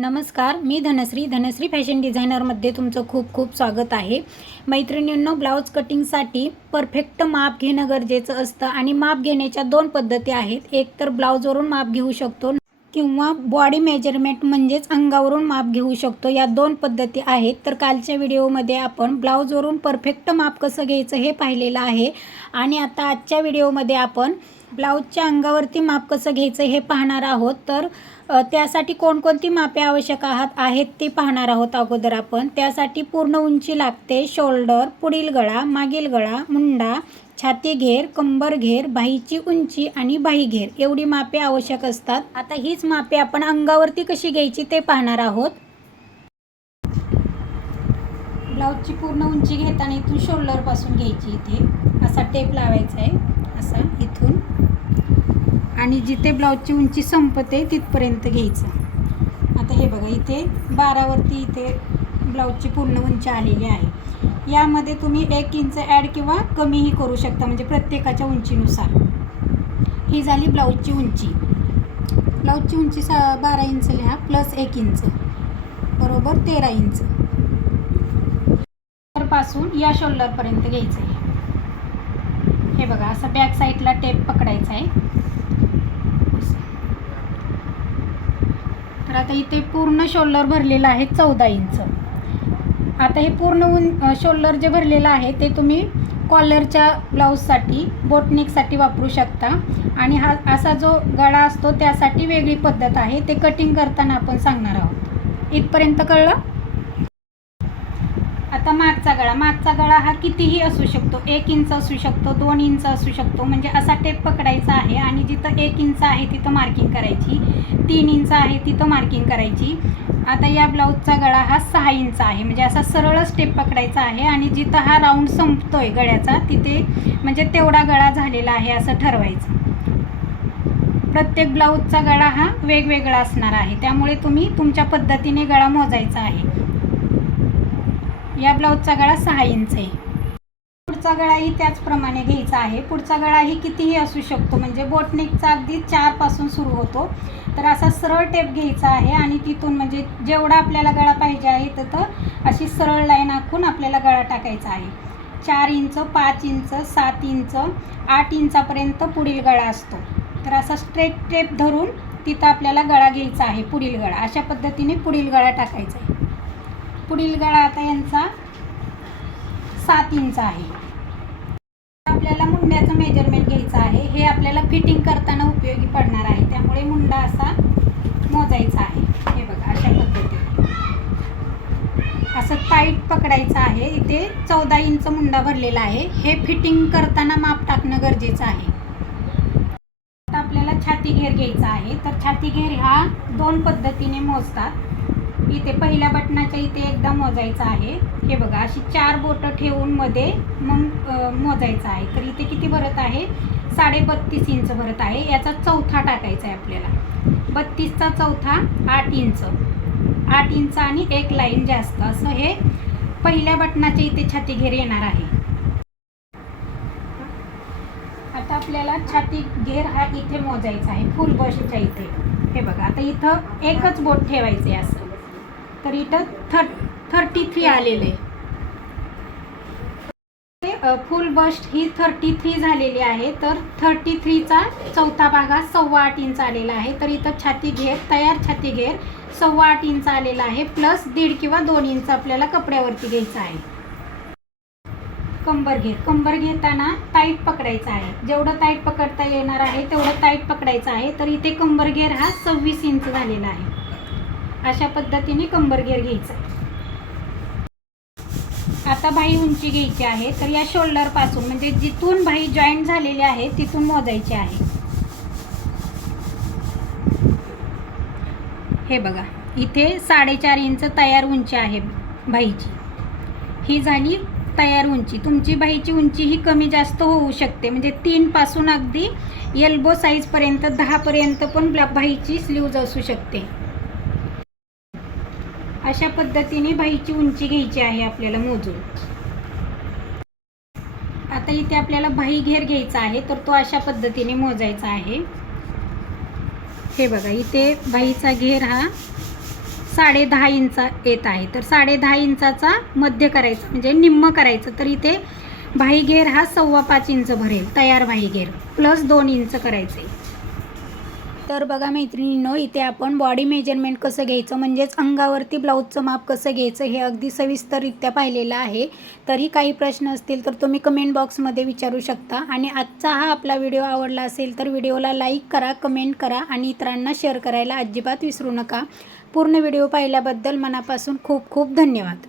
नमस्कार मी धनश्री धनश्री फॅशन डिझायनरमध्ये तुमचं खूप खूप स्वागत आहे. मैत्रिणींनो ब्लाऊज कटिंगसाठी परफेक्ट माप घेणं गरजेचं असतं आणि माप घेण्याच्या दोन पद्धती आहेत. एक तर ब्लाऊजवरून माप घेऊ शकतो किंवा बॉडी मेजरमेंट म्हणजेच अंगावरून माप घेऊ शकतो. या दोन पद्धती आहेत. तर कालच्या व्हिडिओमध्ये आपण ब्लाऊजवरून परफेक्ट माप कसं घ्यायचं हे पाहिलेलं आहे. आणि आता आजच्या व्हिडिओमध्ये आपण ब्लाऊजच्या अंगावरती माप कसं घ्यायचं हे पाहणार आहोत. तर त्यासाठी कोणकोणती मापे आवश्यक आहात आहेत ते पाहणार आहोत अगोदर आपण. त्यासाठी पूर्ण उंची लागते शोल्डर पुढील गळा मागील गळा मुंडा छाती घेर कंबर घेर बाहीची उंची आणि बाही घेर. एवढी मापे आवश्यक असतात. आता हीच मापे आपण अंगावरती कशी घ्यायची ते पाहणार आहोत. ब्लाऊजची पूर्ण उंची घेताना इथून शोल्डरपासून घ्यायची इथे. असा टेप लावायचा आहे. असा इथून. आणि जिथे ब्लाऊजची उंची संपते तिथपर्यंत घ्यायचं. आता हे बघा इथे बारावरती इथे ब्लाऊजची पूर्ण उंची आलेली आहे. यामध्ये तुम्ही एक इंच ॲड किंवा कमीही करू शकता म्हणजे प्रत्येकाच्या उंचीनुसार. ही झाली ब्लाऊजची उंची. ब्लाऊजची उंची सा बारा इंच लिहा प्लस एक इंच. बरोबर तेरा इंच. पासून या शोल्डरपर्यंत घ्यायचं आहे. हे बघा असं बॅक साईडला टेप पकडायचा आहे. तर आता इथे पूर्ण शोल्डर भरलेलं आहे चौदा इंच आता हे पूर्ण ऊन शोल्डर जे भरलेलं आहे ते तुम्ही कॉलरच्या ब्लाऊजसाठी बोटनेकसाठी वापरू शकता. आणि हा असा जो गळा असतो त्यासाठी वेगळी पद्धत आहे. ते कटिंग करताना आपण सांगणार आहोत. इथपर्यंत कळलं? आता मागचा गळा. मागचा गळा हा कितीही असू शकतो. एक इंच असू शकतो दोन इंच असू शकतो. म्हणजे असा टेप पकडायचा आहे आणि जिथं एक इंच आहे तिथं मार्किंग करायची. तीन इंच आहे तिथं मार्किंग करायची. आता या ब्लाऊजचा गळा हा सहा इंच आहे. म्हणजे असा सरळ स्टेप पकडायचा आहे आणि जिथं हा राऊंड संपतोय गळ्याचा तिथे म्हणजे तेवढा गळा झालेला आहे असं ठरवायचं. प्रत्येक ब्लाऊजचा गळा हा वेगवेगळा असणार आहे. त्यामुळे तुम्ही तुमच्या पद्धतीने गळा मोजायचा आहे. या ब्लाऊजचा गळा सहा इंच आहे. पुढचा गळाही त्याचप्रमाणे घ्यायचा आहे. पुढचा गळाही कितीही असू शकतो म्हणजे बोटनेकचा अगदी चारपासून सुरू होतो. तर असा सरळ टेप घ्यायचा आहे आणि तिथून म्हणजे जेवढा आपल्याला गळा पाहिजे आहे तिथं अशी सरळ लाईन आखून आपल्याला गळा टाकायचा आहे. चार इंच पाच इंच सात इंच आठ इंचापर्यंत पुढील गळा असतो. तर असा स्ट्रेट टेप धरून तिथं आपल्याला गळा घ्यायचा आहे पुढील गळा. अशा पद्धतीने पुढील गळा टाकायचा आहे. पुढील गळा आता यांचा सात इंच आहे. आपल्याला मुंड्याचं मेजरमेंट घ्यायचं आहे. हे आपल्याला फिटिंग करताना उपयोगी पडणार आहे. त्यामुळे मुंडा असा मोजायचा आहे. हे बघा अशा पद्धतीने. असं टाईट पकडायचं आहे. इथे चौदा इंच मुंडा भरलेला आहे. हे फिटिंग करताना माप टाकणं गरजेचं आहे. आता आपल्याला छाती घेर घ्यायचा आहे. तर छाती घेर हा दोन पद्धतीने मोजतात. इथे पहिल्या बटनाच्या इथे एकदा मोजायचं आहे. हे बघा अशी चार बोटं ठेवून मध्ये मग मोजायचं आहे. तर इथे किती भरत आहे? साडे बत्तीस इंच भरत आहे. याचा चौथा टाकायचा आहे आपल्याला. बत्तीसचा चौथा आठ इंच. आठ इंच आणि एक लाईन जास्त. असं हे पहिल्या बटनाच्या इथे छाती घेर येणार आहे. आता आपल्याला छाती घेर हा इथे मोजायचा आहे. फुल बसच्या इथे. हे बघा आता इथं एकच बोट ठेवायचे असं. तर इथं थर थर्टी थ्री आलेलं आहे फुल बस्ट ही थर्टी थ्री झालेली आहे. तर थर्टी थ्रीचा चौथा भाग हा सव्वा आठ इंच आलेला आहे. तर इथं छाती घेर तयार छाती घेर सव्वा आठ इंच आलेला आहे. प्लस दीड किंवा दोन इंच आपल्याला कपड्यावरती घ्यायचं आहे. कंबर घेर. कंबर घेताना टाईट पकडायचं आहे. जेवढं टाईट पकडता येणार आहे तेवढं ताईट पकडायचं आहे. तर इथे कंबर घेर हा सव्वीस इंच झालेला आहे. अशा पद्धतीने कंबर घेर घ्यायचा. आता बाही उंची घ्यायची आहे तर या शोल्डरपासून म्हणजे जिथून बाही जॉईंट झालेली आहे तिथून मोजायची आहे. हे बघा इथे साडेचार इंच तयार उंची आहे भाईची ही झाली तयार उंची. तुमची बाईची उंची ही कमी जास्त होऊ शकते म्हणजे तीनपासून अगदी एल्बो साईजपर्यंत दहापर्यंत पण ब्ला- स्लीव्ज असू शकते. अशा पद्धतीने बाईची उंची घ्यायची आहे आपल्याला मोजून. आता इथे आपल्याला बाही घेर घ्यायचा आहे तर तो अशा पद्धतीने मोजायचा आहे. हे बघा इथे बाईचा घेर हा साडे दहा इंच येत आहे. तर साडे दहा इंचाचा मध्य करायचा म्हणजे निम्म करायचं तर इथे भाईगेर हा सव्वा पाच इंच भरेल तयार भाईगेर प्लस दोन इंच करायचे. तर बघा मैत्रिणींनो इथे आपण बॉडी मेजरमेंट कसं घ्यायचं? म्हणजेच अंगावरती ब्लाऊजचं माप कसं घ्यायचं? हे अगदी सविस्तररित्या पाहिलेलं आहे. तरी काही प्रश्न असतील तर तुम्ही कमेंट बॉक्समध्ये विचारू शकता. आणि आजचा हा आपला व्हिडिओ आवडला असेल तर व्हिडिओला लाईक करा कमेंट करा आणि इतरांना शेअर करायला अजिबात विसरू नका. पूर्ण व्हिडिओ पाहिल्याबद्दल मनापासून खूप खूप धन्यवाद.